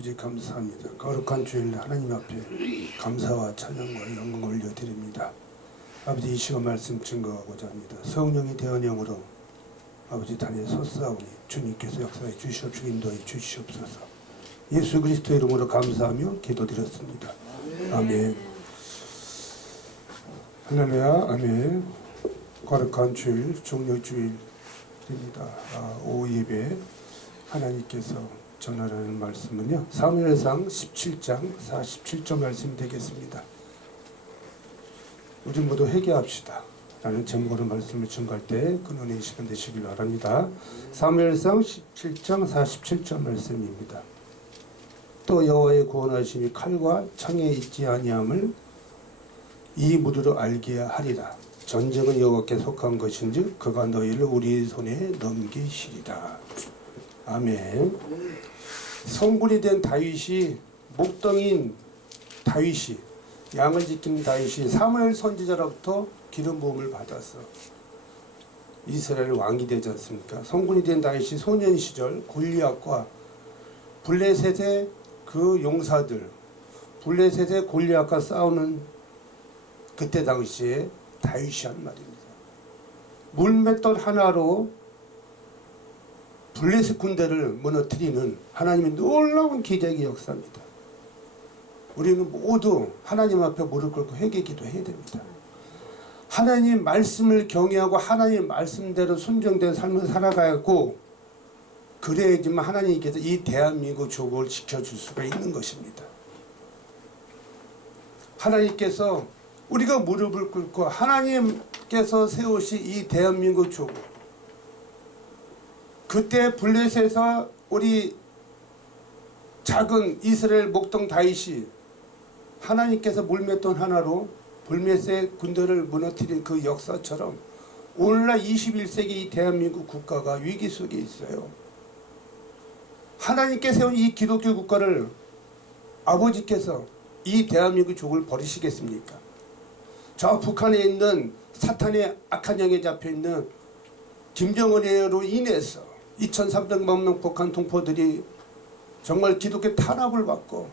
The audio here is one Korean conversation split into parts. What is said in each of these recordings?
아버지 감사합니다. 거룩한 주일 하나님 앞에 감사와 찬양과 영광을 올려드립니다. 아버지 이 시간 말씀 증거하고자 합니다. 성령의 대언령으로 아버지 단에 섰사오니 주님께서 역사해 주시옵시고 인도해 주시옵소서. 예수 그리스도의 이름으로 감사하며 기도드렸습니다. 아멘. 할렐루야. 아멘. 거룩한 주일 종료주일입니다. 오후 예배 하나님께서 전하라는 말씀은요, 사무엘상 17장 47절 말씀이 되겠습니다. 우리 모두 회개합시다 라는 제목으로 말씀을 증거할 때 그 은혜의 시간 되시길 바랍니다. 사무엘상 17장 47절 말씀입니다. 또 여호와의 구원하심이 칼과 창에 있지 아니함을 이 무리로 알게 하리라. 전쟁은 여호와께 속한 것인즉 그가 너희를 우리 손에 넘기시리라. 아멘. 성군이 된 다윗이, 목동인 다윗이, 양을 지키는 다윗이 사무엘 선지자로부터 기름 부음을 받았어. 이스라엘 왕이 되지 않습니까? 성군이 된 다윗이 소년 시절 골리앗과 블레셋의 그 용사들, 블레셋의 골리앗과 싸우는 그때 당시에 다윗이 한 말입니다. 물맷돌 하나로 블레셋 군대를 무너뜨리는 하나님의 놀라운 기적의 역사입니다. 우리는 모두 하나님 앞에 무릎 꿇고 회개 기도해야 됩니다. 하나님 말씀을 경외하고 하나님 말씀대로 순종된 삶을 살아가고 그래야지만 하나님께서 이 대한민국 조국을 지켜줄 수가 있는 것입니다. 하나님께서 우리가 무릎을 꿇고 하나님께서 세우신 이 대한민국 조국, 그때 블레셋에서 우리 작은 이스라엘 목동 다윗이 하나님께서 물맷돌 하나로 블레셋 군대를 무너뜨린 그 역사처럼 오늘날 21세기 이 대한민국 국가가 위기 속에 있어요. 하나님께 세운 이 기독교 국가를 아버지께서 이 대한민국 족을 버리시겠습니까? 저 북한에 있는 사탄의 악한 영에 잡혀있는 김정은으로 인해서 2300만 명 북한 동포들이 정말 기독교 탄압을 받고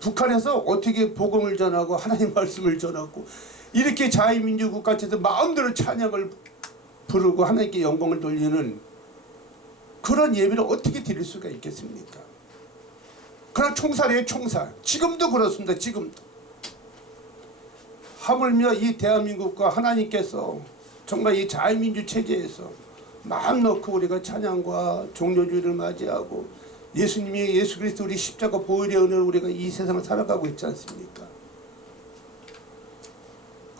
북한에서 어떻게 복음을 전하고 하나님 말씀을 전하고 이렇게 자유민주 국가에서 마음대로 찬양을 부르고 하나님께 영광을 돌리는 그런 예배를 어떻게 드릴 수가 있겠습니까? 그런 총살이에요, 총살. 지금도 그렇습니다. 지금도. 하물며 이 대한민국과 하나님께서 정말 이 자유민주 체제에서 마음 놓고 우리가 찬양과 종료주의를 맞이하고 예수님이 예수 그리스도 우리 십자가 보혈의 은혜로 우리가 이 세상을 살아가고 있지 않습니까?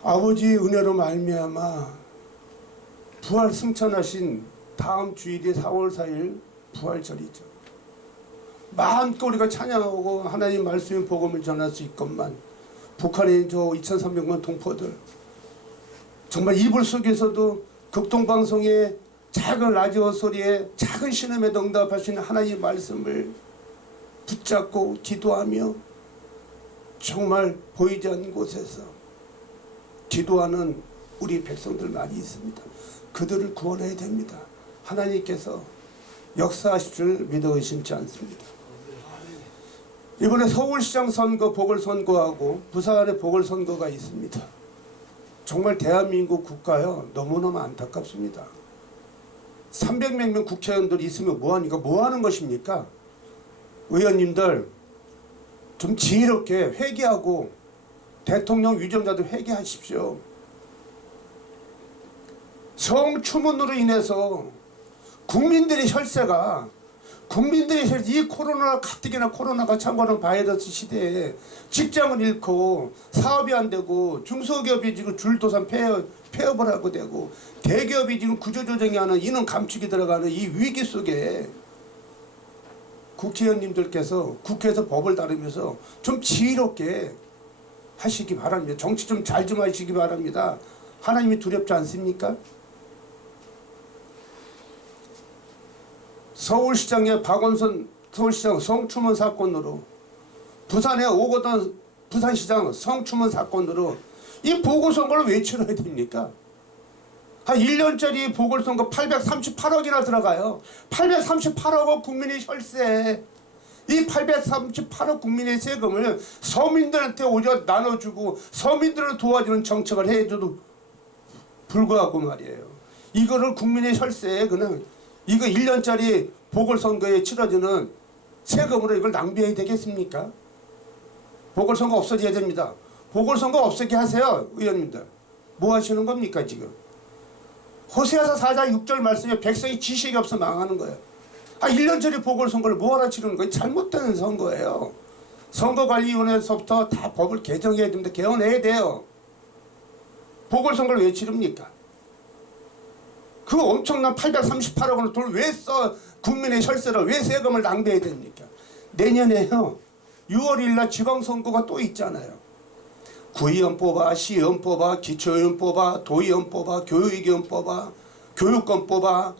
아버지의 은혜로 말미암아 부활 승천하신 다음 주일이 4월 4일 부활절이죠. 마음껏 우리가 찬양하고 하나님 말씀의 복음을 전할 수 있건만 북한에 있는 저 2300만 동포들 정말 이불 속에서도 극동방송에 작은 라디오 소리에 작은 신음에 응답하시는 하나님의 말씀을 붙잡고 기도하며 정말 보이지 않는 곳에서 기도하는 우리 백성들 많이 있습니다. 그들을 구원해야 됩니다. 하나님께서 역사하실 줄 믿어 의심치 않습니다. 이번에 서울시장 선거 보궐선거하고 부산의 보궐선거가 있습니다. 정말 대한민국 국가요 너무너무 안타깝습니다. 300몇 명 국회의원들 있으면 뭐하니까 뭐하는 것입니까? 의원님들 좀 지혜롭게 회개하고 대통령 위정자들 회개하십시오. 성추문으로 인해서 국민들의 혈세가 이 코로나 가뜩이나 코로나가 참고하는 바이러스 시대에 직장을 잃고 사업이 안 되고 중소기업이 지금 줄도산 폐업을 하고 되고 대기업이 지금 구조조정이 하는 인원 감축이 들어가는 이 위기 속에 국회의원님들께서 국회에서 법을 다루면서 좀 지혜롭게 하시기 바랍니다. 정치 좀 잘 좀 하시기 바랍니다. 하나님이 두렵지 않습니까? 서울시장의 박원순 서울시장 성추문 사건으로 부산에 오거돈 부산시장 성추문 사건으로 이 보궐선거를 왜 치러야 됩니까? 한 1년짜리 보궐선거 838억이나 들어가요. 838억은 국민의 혈세 이 838억 국민의 세금을 서민들한테 오히려 나눠주고 서민들을 도와주는 정책을 해줘도 불구하고 말이에요. 이거를 국민의 혈세에 그냥 이거 1년짜리 보궐선거에 치러지는 세금으로 이걸 낭비해야 되겠습니까? 보궐선거 없어져야 됩니다. 보궐선거 없애게 하세요. 의원님들. 뭐 하시는 겁니까 지금? 호세아서 4장 6절 말씀에 백성이 지식이 없어 망하는 거예요. 1년짜리 보궐선거를 뭐하러 치르는 거예요? 잘못된 선거예요. 선거관리위원회에서부터 다 법을 개정해야 됩니다. 개헌해야 돼요. 보궐선거를 왜 치릅니까? 그 엄청난 838억 원을 돈 왜 써? 국민의 혈세를 왜 세금을 낭비해야 됩니까? 내년에요. 6월 1일 날 지방선거가 또 있잖아요. 구의원 뽑아, 시의원 뽑아, 기초의원 뽑아, 도의원 뽑아, 교육위원 뽑아, 교육권 뽑아.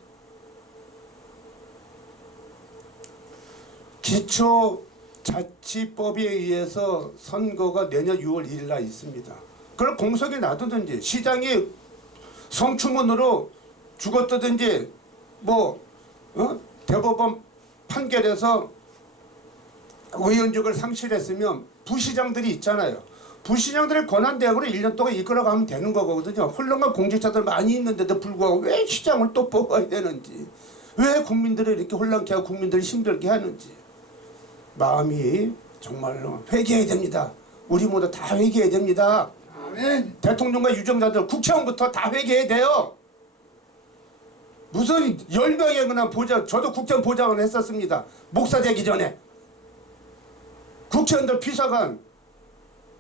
기초자치법에 의해서 선거가 내년 6월 1일 날 있습니다. 그걸 공석에 놔두든지 시장이 성추문으로 죽었다든지 대법원 판결에서 의원직을 상실했으면 부시장들이 있잖아요. 부시장들의 권한대행으로 1년 동안 이끌어가면 되는 거거든요. 훌륭한 공직자들 많이 있는데도 불구하고 왜 시장을 또 뽑아야 되는지, 왜 국민들을 이렇게 혼란케 하고 국민들을 힘들게 하는지 마음이 정말로 회개해야 됩니다. 우리 모두 다 회개해야 됩니다. 아멘. 대통령과 유정자들, 국회의원부터 다 회개해야 돼요. 무슨 10명의 그냥 저도 국회의원 보좌관 했었습니다. 목사 되기 전에. 국회의원들 비서관,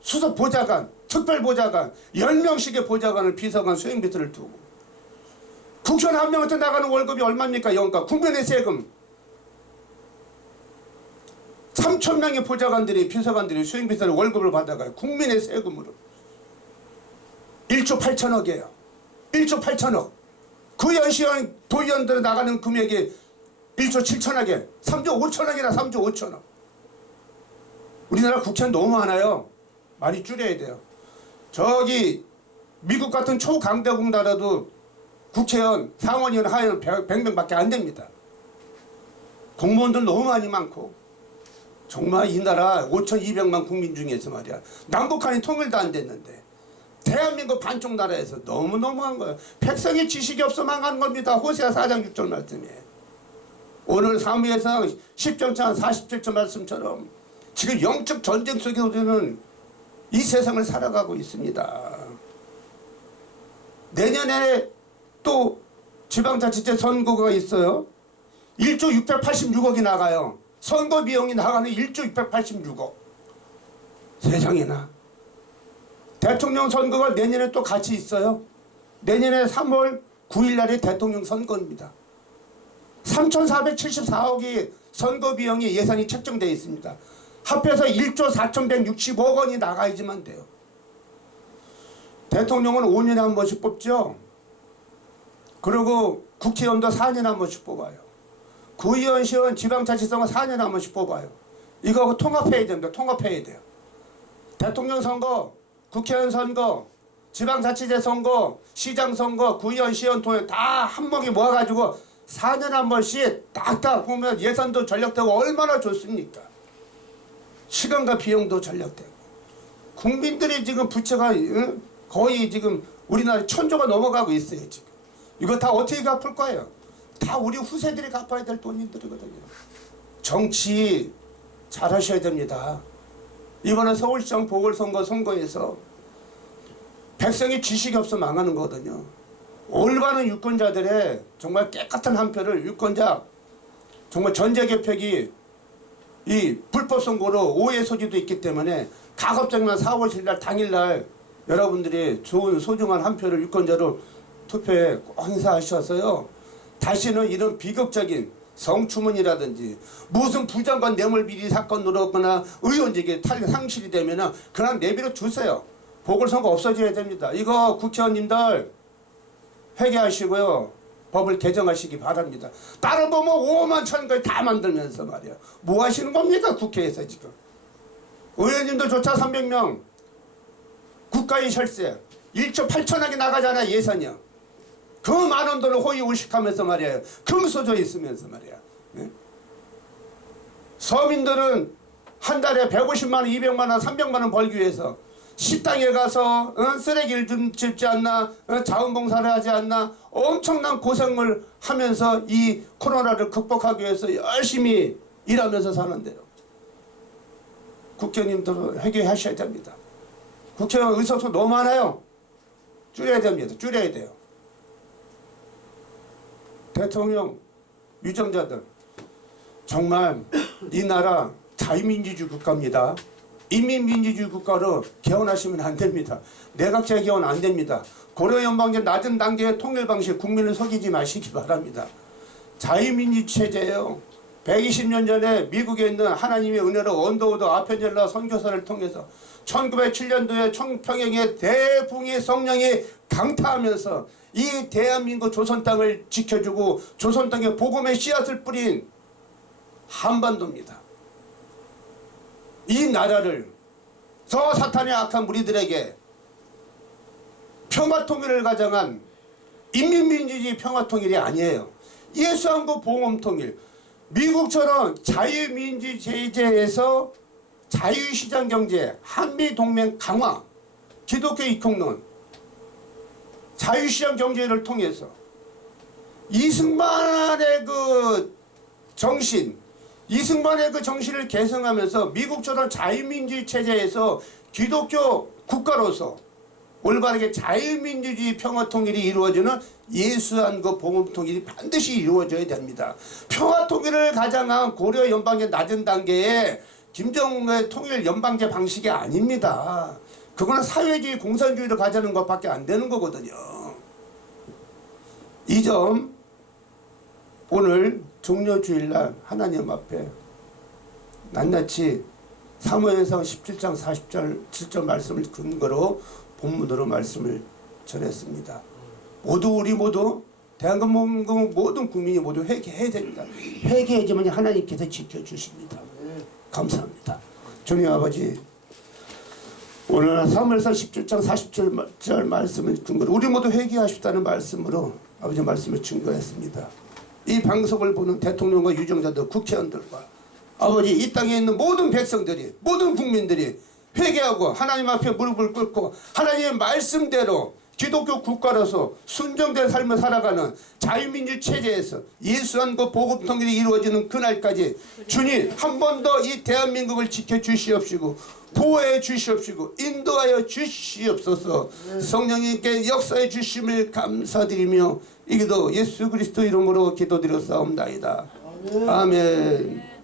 수석 보좌관, 특별 보좌관, 10명씩의 보좌관을 비서관 수행비서를 두고 국회의원 한 명한테 나가는 월급이 얼마입니까? 연가 국민의 세금 3,000명의 보좌관들이 비서관들이 수행비서를 월급을 받아가요. 국민의 세금으로 1조 8천억이에요. 1조 8천억. 그 연시원 도의원들 나가는 금액이 1조 7천억에 3조 5천억이나 3조 5천억. 우리나라 국회의원 너무 많아요. 많이 줄여야 돼요. 저기 미국 같은 초강대국 나라도 국회의원, 상원의원, 하의원 100명밖에 안 됩니다. 공무원들 너무 많이 많고 정말 이 나라 5,200만 국민 중에서 말이야 남북한이 통일도 안 됐는데 대한민국 반쪽 나라에서 너무너무한 거예요. 백성의 지식이 없어 망하는 겁니다. 호세아 4장 6절 말씀에 오늘 사무엘상 10장 47절 말씀처럼 지금 영적 전쟁 속에 우리는 이 세상을 살아가고 있습니다. 내년에 또 지방자치제 선거가 있어요. 1조 686억이 나가요. 선거 비용이 나가는 1조 686억. 세상에나. 대통령 선거가 내년에 또 같이 있어요. 내년에 3월 9일 날이 대통령 선거입니다. 3,474억이 선거 비용이 예산이 책정되어 있습니다. 합해서 1조 4,160억 원이 나가야지만 돼요. 대통령은 5년에 한 번씩 뽑죠. 그리고 국회의원도 4년에 한 번씩 뽑아요. 구의원, 시의원, 지방자치선거 4년에 한 번씩 뽑아요. 이거 통합해야 됩니다. 통합해야 돼요. 대통령 선거, 국회의원 선거, 지방자치제 선거, 시장 선거, 구의원, 시의원, 도의원 다 한 몫에 모아가지고 4년에 한 번씩 딱딱 보면 예산도 전력되고 얼마나 좋습니까? 시간과 비용도 전력되고 국민들이 지금 부채가 거의 지금 우리나라 1,000조가 넘어가고 있어요. 지금 이거 다 어떻게 갚을 거예요? 다 우리 후세들이 갚아야 될 돈들이거든요. 정치 잘하셔야 됩니다. 이번에 서울시장 보궐선거 선거에서 백성이 지식이 없어 망하는 거거든요. 올바른 유권자들의 정말 깨끗한 한 표를 유권자 정말 전제개표기 이 불법 선거로 오해 소지도 있기 때문에 가급적이면 4월 7일 당일날 여러분들이 좋은 소중한 한 표를 유권자로 투표에 꼭 행사하셔서요. 다시는 이런 비극적인 성추문이라든지 무슨 부장관 뇌물비리 사건으로 거나 의원직이 상실이 되면 그냥 내비로 주세요. 보궐선거 없어져야 됩니다. 이거 국회의원님들 회개하시고요. 법을 개정하시기 바랍니다. 다른 뭐 5만 천걸 다 만들면서 말이야. 뭐 하시는 겁니까 국회에서 지금. 의원님들조차 300명 국가의 혈세 1조 8천억이 나가잖아 예산이요. 그 많은 돈을 호의호식하면서 말이에요. 금소져 있으면서 말이야. 네? 서민들은 한 달에 150만 원, 200만 원, 300만 원 벌기 위해서 식당에 가서 쓰레기를 좀 줍지 않나, 자원봉사를 하지 않나, 엄청난 고생을 하면서 이 코로나를 극복하기 위해서 열심히 일하면서 사는데요. 국회의원님들은 회개하셔야 됩니다. 국회의원 의석수 너무 많아요. 줄여야 됩니다. 줄여야 돼요. 대통령, 유정자들, 정말 이 나라 자유민주주의 국가입니다. 인민민주주의 국가로 개헌하시면 안 됩니다. 내각제 개헌 안 됩니다. 고려연방제 낮은 단계의 통일 방식 국민을 속이지 마시기 바랍니다. 자유민주 체제예요. 120년 전에 미국에 있는 하나님의 은혜로 언더우드 아펜젤러 선교사를 통해서 1907년도에 청평양의 대붕의 성령이 강타하면서 이 대한민국 조선 땅을 지켜주고 조선 땅에 복음의 씨앗을 뿌린 한반도입니다. 이 나라를 저 사탄의 악한 무리들에게 평화통일을 가정한 인민민주주의 평화통일이 아니에요. 예수한국 봉헌통일, 미국처럼 자유민주 제재에서 자유시장 경제, 한미동맹 강화, 기독교 이통론, 자유시장 경제를 통해서 이승만의 그 정신, 이승만의 그 정신을 계승하면서 미국처럼 자유민주주의 체제에서 기독교 국가로서 올바르게 자유민주주의 평화통일이 이루어지는 예수한국 봉헌통일이 반드시 이루어져야 됩니다. 평화통일을 가장한 고려 연방의 낮은 단계에 김정은의 통일 연방제 방식이 아닙니다. 그거는 사회주의 공산주의를 가자는 것밖에 안 되는 거거든요. 이 점 오늘 종료주일날 하나님 앞에 낱낱이 사무엘상 17장 47절 말씀을 근거로 본문으로 말씀을 전했습니다. 우리 모두 대한민국 모든 국민이 모두 회개해야 됩니다. 회개해야지만 하나님께서 지켜주십니다. 감사합니다. 주님 아버지, 오늘 사무엘상 17장 47절 말씀을 근거로 우리 모두 회개하십다는 말씀으로 아버지 말씀을 증거했습니다. 이 방송을 보는 대통령과 유정자들, 국회의원들과 아버지 이 땅에 있는 모든 백성들이, 모든 국민들이 회개하고 하나님 앞에 무릎을 꿇고 하나님의 말씀대로 기독교 국가로서 순정된 삶을 살아가는 자유민주 체제에서 예수한국 복음통일이 이루어지는 그날까지 주님 한 번 더 이 대한민국을 지켜주시옵시고 보호해 주시옵시고 인도하여 주시옵소서. 성령님께 역사해 주심을 감사드리며 이 기도 예수 그리스도 이름으로 기도드렸사옵나이다. 아멘.